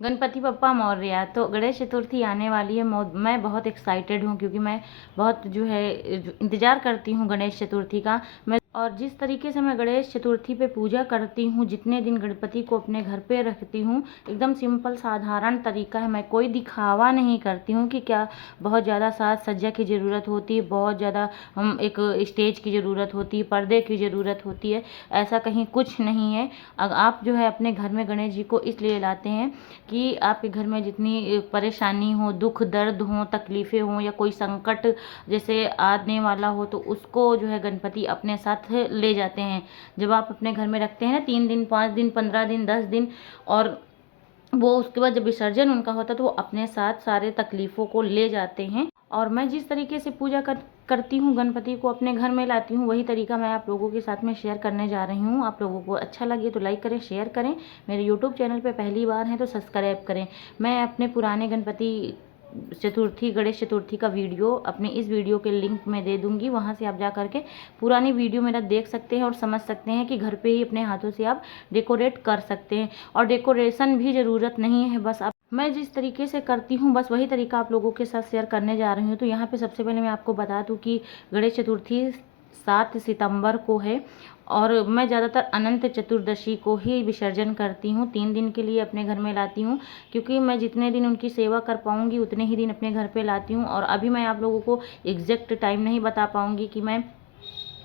गणपति बप्पा मौर्य। तो गणेश चतुर्थी आने वाली है। मैं बहुत एक्साइटेड हूँ क्योंकि मैं बहुत जो है इंतज़ार करती हूँ गणेश चतुर्थी का। और जिस तरीके से मैं गणेश चतुर्थी पे पूजा करती हूँ, जितने दिन गणपति को अपने घर पे रखती हूँ, एकदम सिंपल साधारण तरीका है। मैं कोई दिखावा नहीं करती हूँ कि क्या बहुत ज़्यादा साज सज्जा की ज़रूरत होती है, बहुत ज़्यादा हम एक स्टेज की ज़रूरत होती है, पर्दे की ज़रूरत होती है। ऐसा कहीं कुछ नहीं है। आप जो है अपने घर में गणेश जी को इसलिए लाते हैं कि आपके घर में जितनी परेशानी हो, दुख दर्द हो, तकलीफ़ें हों या कोई संकट जैसे आने वाला हो, तो उसको जो है गणपति अपने साथ ले जाते हैं। जब आप अपने घर में रखते हैं ना 3 दिन, 5 दिन, 15 दिन, 10 दिन, और वो उसके बाद जब विसर्जन उनका होता है तो वो अपने साथ सारे तकलीफ़ों को ले जाते हैं। और मैं जिस तरीके से पूजा करती हूँ, गणपति को अपने घर में लाती हूँ, वही तरीका मैं आप लोगों के साथ में शेयर करने जा रही हूँ। आप लोगों को अच्छा लगे तो लाइक करें, शेयर करें। मेरे यूट्यूब चैनल पे पहली बार हैं तो सब्सक्राइब करें। मैं अपने पुराने गणपति चतुर्थी, गणेश चतुर्थी का वीडियो अपने इस वीडियो के लिंक में दे दूँगी। वहाँ से आप जा कर के पुरानी वीडियो मेरा देख सकते हैं और समझ सकते हैं कि घर पे ही अपने हाथों से आप डेकोरेट कर सकते हैं। और डेकोरेशन भी ज़रूरत नहीं है, बस आप मैं जिस तरीके से करती हूँ बस वही तरीका आप लोगों के साथ शेयर करने जा रही हूँ। तो यहाँ पे सबसे पहले मैं आपको बता दूँ कि गणेश चतुर्थी 7 सितंबर को है और मैं ज़्यादातर अनंत चतुर्दशी को ही विसर्जन करती हूँ। 3 दिन के लिए अपने घर में लाती हूँ क्योंकि मैं जितने दिन उनकी सेवा कर पाऊँगी उतने ही दिन अपने घर पे लाती हूँ। और अभी मैं आप लोगों को एग्जैक्ट टाइम नहीं बता पाऊँगी कि मैं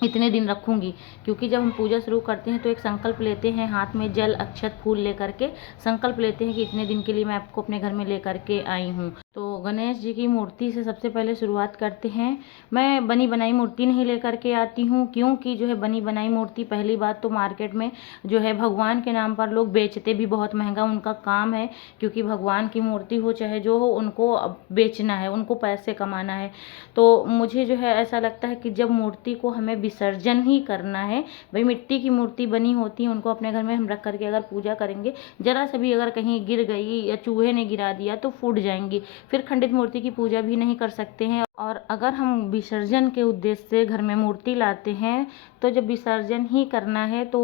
इतने दिन रखूँगी, क्योंकि जब हम पूजा शुरू करते हैं तो एक संकल्प लेते हैं, हाथ में जल अक्षत फूल लेकर के संकल्प लेते हैं कि इतने दिन के लिए मैं आपको अपने घर में लेकर के आई हूँ। तो गणेश जी की मूर्ति से सबसे पहले शुरुआत करते हैं। मैं बनी बनाई मूर्ति नहीं लेकर के आती हूँ, क्योंकि जो है बनी बनाई मूर्ति पहली बात तो मार्केट में जो है भगवान के नाम पर लोग बेचते भी बहुत महंगा, उनका काम है, क्योंकि भगवान की मूर्ति हो चाहे जो हो उनको अब बेचना है, उनको पैसे कमाना है। तो मुझे जो है ऐसा लगता है कि जब मूर्ति को हमें विसर्जन ही करना है, भाई मिट्टी की मूर्ति बनी होती है, उनको अपने घर में हम रख करके अगर पूजा करेंगे, जरा सा भी अगर कहीं गिर गई या चूहे ने गिरा दिया तो फूट जाएंगी, फिर खंडित मूर्ति की पूजा भी नहीं कर सकते हैं। और अगर हम विसर्जन के उद्देश्य से घर में मूर्ति लाते हैं तो जब विसर्जन ही करना है तो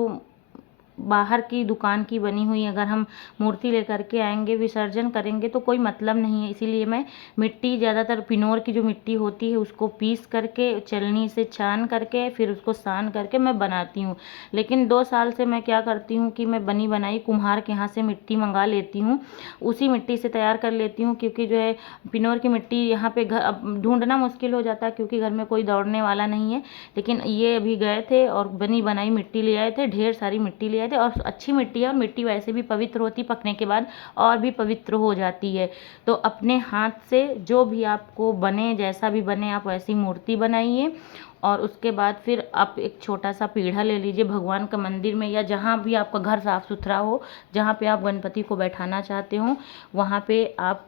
बाहर की दुकान की बनी हुई अगर हम मूर्ति लेकर के आएंगे, विसर्जन करेंगे तो कोई मतलब नहीं है। इसीलिए मैं मिट्टी, ज़्यादातर पिनोर की जो मिट्टी होती है उसको पीस करके छलनी से छान करके फिर उसको सान करके मैं बनाती हूँ। लेकिन 2 साल से मैं क्या करती हूँ कि मैं बनी बनाई कुम्हार के यहाँ से मिट्टी मंगा लेती हूँ, उसी मिट्टी से तैयार कर लेती हूँ, क्योंकि जो है पिनोर की मिट्टी यहाँ पे घर अब ढूंढना मुश्किल हो जाता है क्योंकि घर में कोई दौड़ने वाला नहीं है। लेकिन ये अभी गए थे और बनी बनाई मिट्टी ले आए थे, ढेर सारी मिट्टी ले आए थे, और अच्छी मिट्टी है और मिट्टी वैसे भी पवित्र होती, पकने के बाद और भी पवित्र हो जाती है। तो अपने हाथ से जो भी आपको बने, जैसा भी बने, आप वैसी मूर्ति बनाइए। और उसके बाद फिर आप एक छोटा सा पीढ़ा ले लीजिए भगवान का मंदिर में या जहाँ भी आपका घर साफ सुथरा हो, जहाँ पे आप गणपति को बैठाना चाहते हो वहाँ पे आप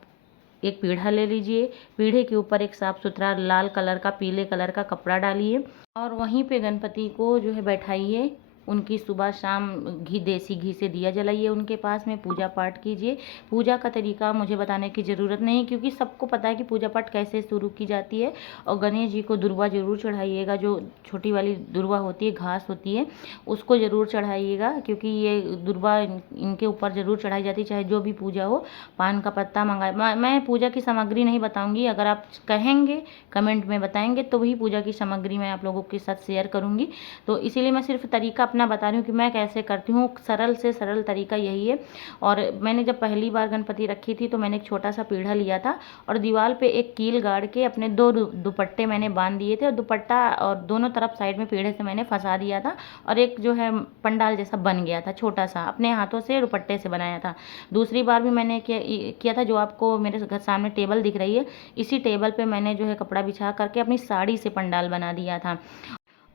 एक पीढ़ा ले लीजिए। पीढ़े के ऊपर एक साफ सुथरा लाल कलर का, पीले कलर का कपड़ा डालिए और वहीं पे गणपति को जो है बैठाइए। उनकी सुबह शाम देसी घी से दिया जलाइए, उनके पास में पूजा पाठ कीजिए। पूजा का तरीका मुझे बताने की ज़रूरत नहीं, क्योंकि सबको पता है कि पूजा पाठ कैसे शुरू की जाती है। और गणेश जी को दुर्वा ज़रूर चढ़ाइएगा, जो छोटी वाली दुर्वा होती है, घास होती है, उसको ज़रूर चढ़ाइएगा, क्योंकि ये दुर्वा इनके ऊपर ज़रूर चढ़ाई जाती है, चाहे जो भी पूजा हो। पान का पत्ता मंगाए, मैं पूजा की सामग्री नहीं बताऊंगी, अगर आप कहेंगे कमेंट में बताएंगे तो वही पूजा की सामग्री मैं आप लोगों के साथ शेयर करूंगी। तो इसीलिए मैं सिर्फ तरीका अपना बता रही हूँ कि मैं कैसे करती हूँ। सरल से सरल तरीका यही है। और मैंने जब पहली बार गणपति रखी थी तो मैंने एक छोटा सा पीढ़ा लिया था और दीवार पे एक कील गाड़ के अपने 2 दुपट्टे मैंने बांध दिए थे, और दुपट्टा और दोनों तरफ साइड में पीढ़े से मैंने फंसा दिया था, और एक जो है पंडाल जैसा बन गया था, छोटा सा, अपने हाथों से दुपट्टे से बनाया था। दूसरी बार भी मैंने किया था, जो आपको मेरे घर सामने टेबल दिख रही है, इसी टेबल पे मैंने जो है कपड़ा बिछा करके अपनी साड़ी से पंडाल बना दिया था।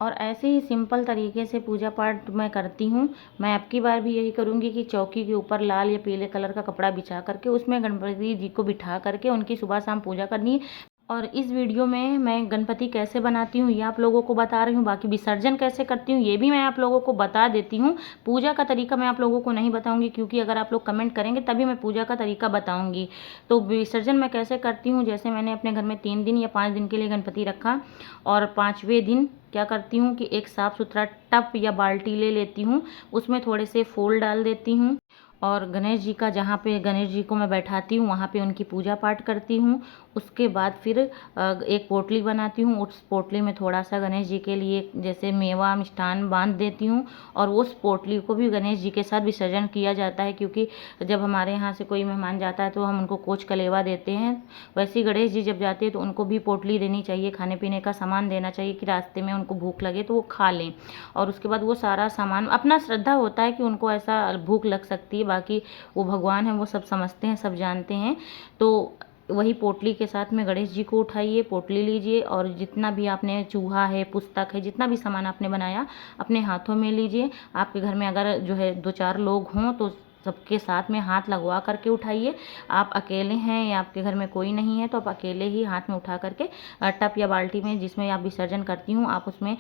और ऐसे ही सिंपल तरीके से पूजा पाठ मैं करती हूँ। मैं अब की बार भी यही करूँगी कि चौकी के ऊपर लाल या पीले कलर का कपड़ा बिछा करके उसमें गणपति जी को बिठा करके उनकी सुबह शाम पूजा करनी है। और इस वीडियो में मैं गणपति कैसे बनाती हूँ ये आप लोगों को बता रही हूँ, बाकी विसर्जन कैसे करती हूँ ये भी मैं आप लोगों को बता देती हूँ। पूजा का तरीका मैं आप लोगों को नहीं बताऊँगी, क्योंकि अगर आप लोग कमेंट करेंगे तभी मैं पूजा का तरीका बताऊँगी। तो विसर्जन मैं कैसे करती हूँ, जैसे मैंने अपने घर में 3 दिन या 5 दिन के लिए गणपति रखा, और 5वें दिन क्या करती हूँ कि एक साफ़ सुथरा टब या बाल्टी ले लेती हूँ, उसमें थोड़े से फूल डाल देती हूँ और गणेश जी का जहाँ पे गणेश जी को मैं बैठाती हूँ वहाँ पे उनकी पूजा पाठ करती हूँ। उसके बाद फिर एक पोटली बनाती हूँ, उस पोटली में थोड़ा सा गणेश जी के लिए जैसे मेवा मिष्ठान बांध देती हूँ और उस पोटली को भी गणेश जी के साथ विसर्जन किया जाता है, क्योंकि जब हमारे यहाँ से कोई मेहमान जाता है तो हम उनको कोच कलेवा देते हैं। वैसे ही गणेश जी जब जाते हैं तो उनको भी पोटली देनी चाहिए, खाने पीने का सामान देना चाहिए कि रास्ते में उनको भूख लगे तो वो खा लें। और उसके बाद वो सारा सामान अपना श्रद्धा होता है कि उनको ऐसा भूख लग सकती है, बाकी वो भगवान हैं, वो सब समझते हैं, सब जानते हैं। तो वही पोटली के साथ में गणेश जी को उठाइए, पोटली लीजिए और जितना भी आपने चूहा है, पुस्तक है, जितना भी सामान आपने बनाया अपने हाथों में लीजिए। आपके घर में अगर जो है 2-4 लोग हों तो सबके साथ में हाथ लगवा करके उठाइए। आप अकेले हैं या आपके घर में कोई नहीं है तो आप अकेले ही हाथ में उठा करके टब या बाल्टी में जिसमें आप विसर्जन करती हूँ, आप उसमें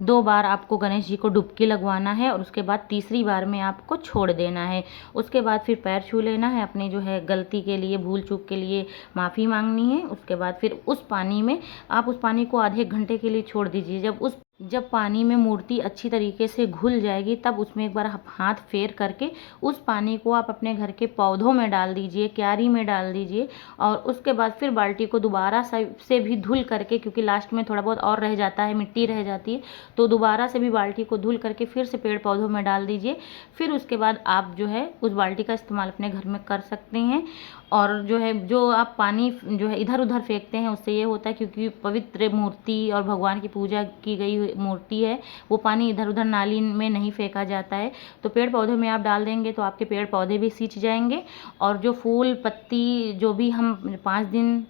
2 बार आपको गणेश जी को डुबकी लगवाना है और उसके बाद तीसरी बार में आपको छोड़ देना है। उसके बाद फिर पैर छू लेना है, अपनी जो है गलती के लिए, भूल चूक के लिए माफ़ी मांगनी है। उसके बाद फिर उस पानी में आप उस पानी को आधे घंटे के लिए छोड़ दीजिए। जब पानी में मूर्ति अच्छी तरीके से घुल जाएगी तब उसमें एक बार हाथ फेर करके उस पानी को आप अपने घर के पौधों में डाल दीजिए, क्यारी में डाल दीजिए। और उसके बाद फिर बाल्टी को दोबारा से भी धुल करके, क्योंकि लास्ट में थोड़ा बहुत और रह जाता है, मिट्टी रह जाती है, तो दोबारा से भी बाल्टी को धुल करके फिर से पेड़ पौधों में डाल दीजिए। फिर उसके बाद आप जो है उस बाल्टी का इस्तेमाल अपने घर में कर सकते हैं। और जो है जो आप पानी जो है इधर उधर फेंकते हैं उससे ये होता है, क्योंकि पवित्र मूर्ति और भगवान की पूजा की गई मूर्ति है, वो पानी इधर उधर नाली में नहीं फेंका जाता है। तो पेड़ पौधों में आप डाल देंगे तो आपके पेड़ पौधे भी सींच जाएंगे। और जो फूल पत्ती जो भी हम 5 दिन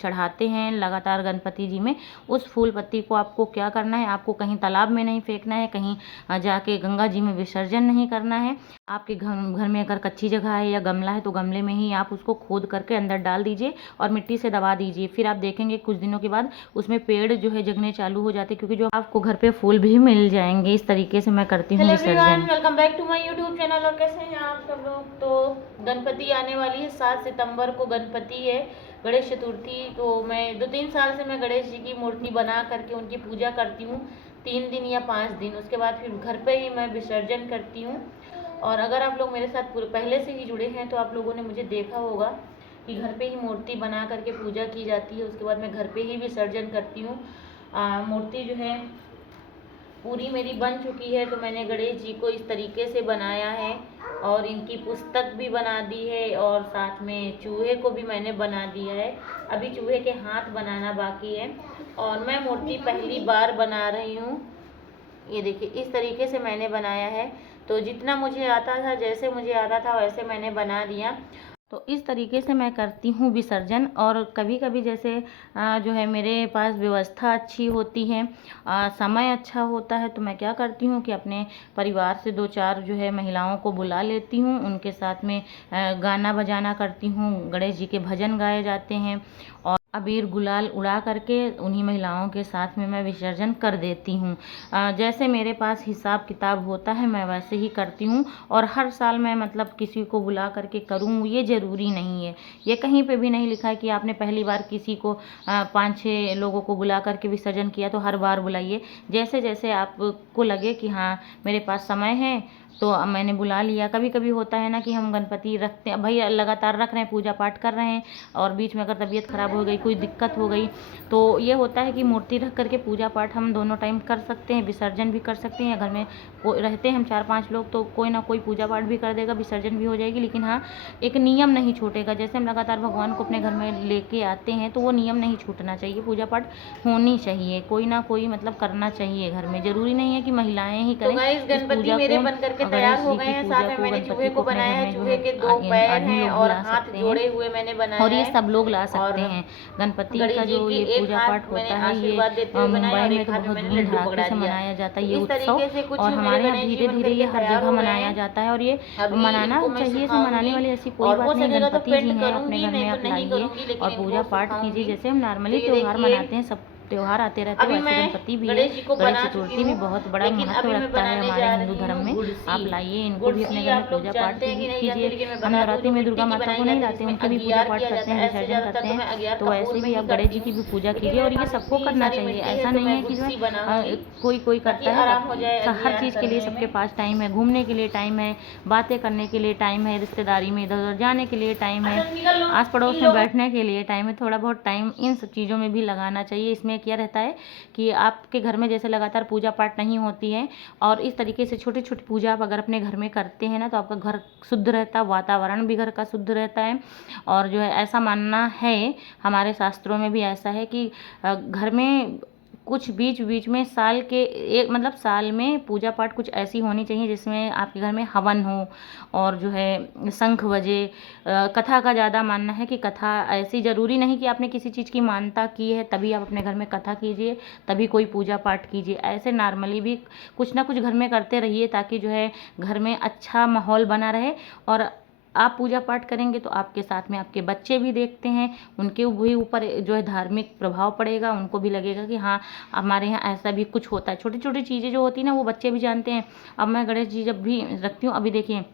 चढ़ाते हैं लगातार गणपति जी में, उस फूल पत्ती को आपको क्या करना है, आपको कहीं तालाब में नहीं फेंकना है, कहीं जाके गंगा जी में विसर्जन नहीं करना है। आपके घर में अगर कच्ची जगह है या गमला है तो गमले में ही आप उसको खोद करके अंदर डाल दीजिए और मिट्टी से दबा दीजिए। फिर आप देखेंगे कुछ दिनों के बाद उसमें पेड़ जो है जगने चालू हो जाते, क्योंकि जो आपको घर पे फूल भी मिल जाएंगे। इस तरीके से मैं करती हूँ विसर्जन। Welcome back to my YouTube channel. और कैसे हैं आप सब लोग। तो गणपति आने वाली है, 7 सितंबर को गणपति है, गणेश चतुर्थी। तो मैं 2-3 साल से मैं गणेश जी की मूर्ति बना करके उनकी पूजा करती हूँ 3 दिन या 5 दिन। उसके बाद फिर घर पे ही मैं विसर्जन करती हूँ। और अगर आप लोग मेरे साथ पहले से ही जुड़े हैं तो आप लोगों ने मुझे देखा होगा कि घर पे ही मूर्ति बना करके पूजा की जाती है, उसके बाद मैं घर पे ही विसर्जन करती हूँ। मूर्ति जो है पूरी मेरी बन चुकी है, तो मैंने गणेश जी को इस तरीके से बनाया है और इनकी पुस्तक भी बना दी है और साथ में चूहे को भी मैंने बना दिया है। अभी चूहे के हाथ बनाना बाकी है और मैं मूर्ति पहली बार बना रही हूँ। ये देखिए इस तरीके से मैंने बनाया है। तो जितना मुझे आता था, जैसे मुझे आता था वैसे मैंने बना दिया। तो इस तरीके से मैं करती हूँ विसर्जन। और कभी कभी जैसे जो है मेरे पास व्यवस्था अच्छी होती है, समय अच्छा होता है, तो मैं क्या करती हूँ कि अपने परिवार से 2-4 जो है महिलाओं को बुला लेती हूँ, उनके साथ में गाना बजाना करती हूँ, गणेश जी के भजन गाए जाते हैं और अबीर गुलाल उड़ा करके उन्हीं महिलाओं के साथ में मैं विसर्जन कर देती हूँ। जैसे मेरे पास हिसाब किताब होता है मैं वैसे ही करती हूँ। और हर साल मैं मतलब किसी को बुला करके करूँ ये ज़रूरी नहीं है। ये कहीं पे भी नहीं लिखा है कि आपने पहली बार किसी को 5-6 लोगों को बुला करके विसर्जन किया तो हर बार बुलाइए। जैसे जैसे आपको लगे कि हाँ मेरे पास समय है तो मैंने बुला लिया। कभी कभी होता है ना कि हम गणपति रखते हैं, भाई लगातार रख रहे हैं, पूजा पाठ कर रहे हैं और बीच में अगर तबीयत ख़राब हो गई, कोई दिक्कत हो गई, तो ये होता है कि मूर्ति रख करके पूजा पाठ हम दोनों टाइम कर सकते हैं, विसर्जन भी कर सकते हैं। घर में रहते हैं हम 4-5 लोग तो कोई ना कोई पूजा पाठ भी कर देगा, विसर्जन भी हो जाएगी। लेकिन हाँ एक नियम नहीं छूटेगा। जैसे हम लगातार भगवान को अपने घर में लेके आते हैं तो वो नियम नहीं छूटना चाहिए, पूजा पाठ होनी चाहिए, कोई ना कोई मतलब करना चाहिए घर में। ज़रूरी नहीं है कि महिलाएं ही करें। गणपति मेरे बन करके तैयार हो गए हैं। साथ में मैंने चूहे को बनाया है, चूहे के 2 पैर हैं और हाथ जोड़े हुए मैंने बनाया है। और ये सब लोग ला सकते हैं। गणपति का जो ये पूजा पाठ होता है ये मुंबई में तो बहुत धूमधाम से मनाया जाता है ये उत्सव। और हमारे यहाँ धीरे धीरे ये हर जगह मनाया जाता है और ये मनाना चाहिए। से मनाने वाली ऐसी कोई बात नहीं। गणपति जी हैं, अपने घर में आप लाइए और पूजा पाठ कीजिए जैसे हम नॉर्मली त्योहार मनाते हैं, सब त्यौहार आते रहते हैं, अभी वैसे मैं गणपति भी है, गणेश जी को गणेश बना चतुर्थी चुकी भी हूँ, बहुत बड़ा लेकिन महत्व अभी मैं रखता है बनाने हमारे जा हिंदू रही धर्म हूँ में। गुड़सी। आप लाइए, इनको भी अपने घर में आप लोग पूजा पाठ जानते हैं कि नहीं जानते, कीजिए। लेकिन मैं हम बता दूं, नवरात्रि जो में मिट्टी दुर्गा की माता को बनाई नहीं जाती है लाते, जिसमें उनकी भी पूजा अगियार पाठ किया करते जाता हैं, है, ऐसे विसर्जन करते ज़्यादातर तो हैं। मैं अगियार तो कपूर ऐसे में भी ही आप गणेश जी करती की हूँ, भी पूजा लेकिन कीजिए, मेरे और ये पास सबको इतनी करना सारी चाहिए। मिट्टी है ऐसा तो नहीं मैं है कि जो गुड़सी है बनाऊंगी कोई करता ताकि है। आराम हो जाए हर अगियार चीज़ के लिए करने सबके में। पास टाइम है, घूमने के लिए टाइम है, बातें करने के लिए टाइम है, रिश्तेदारी में इधर उधर जाने के लिए टाइम है, अच्छा निकल लो, आस पड़ोस इन में लोगों बैठने के लिए टाइम है। थोड़ा बहुत टाइम इन सब चीज़ों में भी लगाना चाहिए। इसमें क्या रहता है कि आपके घर में जैसे लगातार पूजा पाठ नहीं होती है, और इस तरीके से छोटी छोटी पूजा आप अगर अपने घर में करते हैं ना, तो आपका घर शुद्ध रहता है, वातावरण भी घर का शुद्ध रहता है। और जो है ऐसा मानना है, हमारे शास्त्रों में भी ऐसा है कि घर में कुछ बीच बीच में साल के एक मतलब साल में पूजा पाठ कुछ ऐसी होनी चाहिए जिसमें आपके घर में हवन हो, और जो है शंख बजे। कथा का ज़्यादा मानना है कि कथा ऐसी ज़रूरी नहीं कि आपने किसी चीज़ की मानता की है तभी आप अपने घर में कथा कीजिए, तभी कोई पूजा पाठ कीजिए। ऐसे नॉर्मली भी कुछ ना कुछ घर में करते रहिए, ताकि जो है घर में अच्छा माहौल बना रहे। और आप पूजा पाठ करेंगे तो आपके साथ में आपके बच्चे भी देखते हैं, उनके भी ऊपर जो है धार्मिक प्रभाव पड़ेगा, उनको भी लगेगा कि हाँ हमारे यहाँ ऐसा भी कुछ होता है। छोटी छोटी चीज़ें जो होती हैं ना, वो बच्चे भी जानते हैं। अब मैं गणेश जी जब भी रखती हूँ, अभी देखिए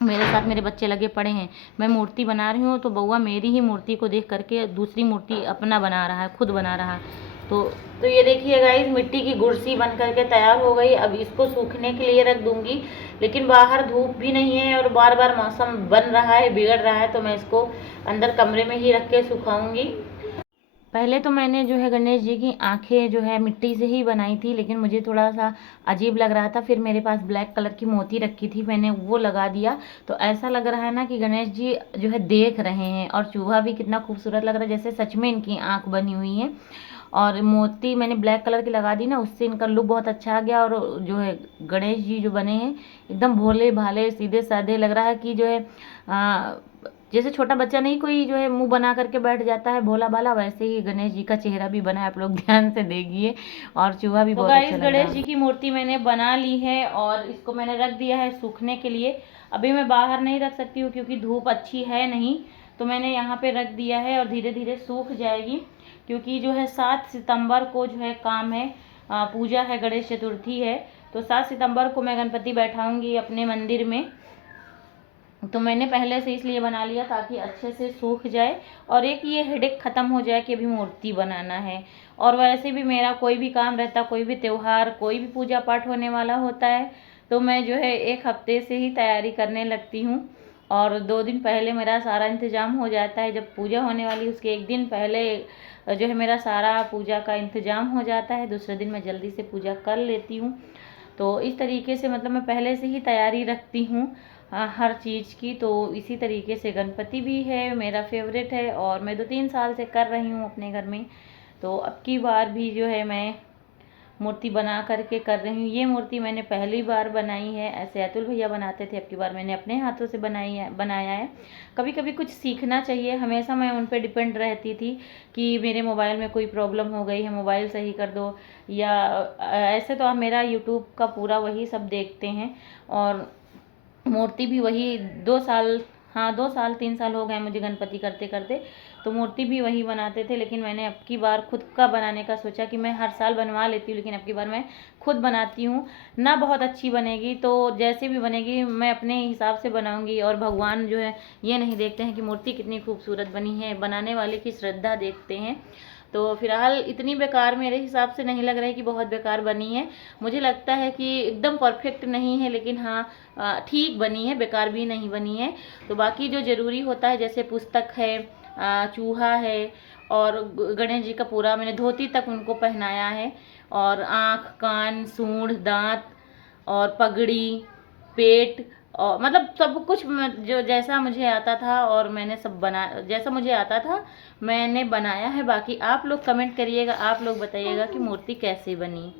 मेरे साथ मेरे बच्चे लगे पड़े हैं, मैं मूर्ति बना रही हूँ तो बउआ मेरी ही मूर्ति को देख करके दूसरी मूर्ति अपना बना रहा है, खुद बना रहा है। तो ये देखिए गाइस, मिट्टी की गुड़सी बन करके तैयार हो गई। अब इसको सूखने के लिए रख दूंगी, लेकिन बाहर धूप भी नहीं है और बार बार मौसम बन रहा है, बिगड़ रहा है, तो मैं इसको अंदर कमरे में ही रख के सुखाऊंगी। पहले तो मैंने जो है गणेश जी की आंखें जो है मिट्टी से ही बनाई थी, लेकिन मुझे थोड़ा सा अजीब लग रहा था। फिर मेरे पास ब्लैक कलर की मोती रखी थी, मैंने वो लगा दिया, तो ऐसा लग रहा है ना कि गणेश जी जो है देख रहे हैं। और चूहा भी कितना खूबसूरत लग रहा है, जैसे सच में इनकी आंख बनी हुई है। और मोती मैंने ब्लैक कलर की लगा दी ना, उससे इनका लुक बहुत अच्छा आ गया। और जो है गणेश जी जो बने हैं एकदम भोले भाले सीधे साधे, लग रहा है कि जो है जैसे छोटा बच्चा नहीं कोई जो है मुंह बना करके बैठ जाता है भोला भाला, वैसे ही गणेश जी का चेहरा भी बना है, आप लोग ध्यान से देखिए। और चूहा भी बहुत अच्छा लग रहा है। गणेश जी की मूर्ति मैंने बना ली है और इसको मैंने रख दिया है सूखने के लिए। अभी मैं बाहर नहीं रख सकती हूँ क्योंकि धूप अच्छी है नहीं, तो मैंने यहाँ पे रख दिया है और धीरे धीरे सूख जाएगी। क्योंकि जो है 7 सितंबर को जो है काम है, पूजा है, गणेश चतुर्थी है, तो 7 सितंबर को मैं गणपति बैठाऊंगी अपने मंदिर में। तो मैंने पहले से इसलिए बना लिया ताकि अच्छे से सूख जाए, और एक ये हेडेक ख़त्म हो जाए कि अभी मूर्ति बनाना है। और वैसे भी मेरा कोई भी काम रहता, कोई भी त्यौहार, कोई भी पूजा पाठ होने वाला होता है, तो मैं जो है 1 हफ्ते से ही तैयारी करने लगती हूँ। और 2 दिन पहले मेरा सारा इंतज़ाम हो जाता है। जब पूजा होने वाली उसके 1 दिन पहले जो है मेरा सारा पूजा का इंतज़ाम हो जाता है, दूसरे दिन मैं जल्दी से पूजा कर लेती हूँ। तो इस तरीके से मतलब मैं पहले से ही तैयारी रखती हूँ हर चीज़ की। तो इसी तरीके से गणपति भी है, मेरा फेवरेट है, और मैं 2-3 साल से कर रही हूँ अपने घर में। तो अब की बार भी जो है मैं मूर्ति बना करके कर रही हूँ। ये मूर्ति मैंने पहली बार बनाई है, ऐसे अतुल भैया बनाते थे, अब की बार मैंने अपने हाथों से बनाया है। कभी कभी कुछ सीखना चाहिए, हमेशा मैं उन पर डिपेंड रहती थी कि मेरे मोबाइल में कोई प्रॉब्लम हो गई है, मोबाइल सही कर दो, या ऐसे तो आप मेरा यूट्यूब का पूरा वही सब देखते हैं। और मूर्ति भी वही 2 साल, हाँ 2 साल 3 साल हो गए मुझे गणपति करते करते, तो मूर्ति भी वही बनाते थे। लेकिन मैंने अब की बार खुद का बनाने का सोचा कि मैं हर साल बनवा लेती हूँ, लेकिन अब की बार मैं खुद बनाती हूँ। ना बहुत अच्छी बनेगी तो जैसे भी बनेगी मैं अपने हिसाब से बनाऊँगी, और भगवान जो है ये नहीं देखते हैं कि मूर्ति कितनी खूबसूरत बनी है, बनाने वाले की श्रद्धा देखते हैं। तो फिलहाल इतनी बेकार मेरे हिसाब से नहीं लग रहा है कि बहुत बेकार बनी है। मुझे लगता है कि एकदम परफेक्ट नहीं है, लेकिन हाँ ठीक बनी है, बेकार भी नहीं बनी है। तो बाकी जो ज़रूरी होता है जैसे पुस्तक है, चूहा है, और गणेश जी का पूरा मैंने धोती तक उनको पहनाया है, और आँख, कान, सूंड, दांत और पगड़ी, पेट, और मतलब सब कुछ जो जैसा मुझे आता था, और मैंने सब बना जैसा मुझे आता था मैंने बनाया है। बाकी आप लोग कमेंट करिएगा, आप लोग बताइएगा कि मूर्ति कैसे बनी।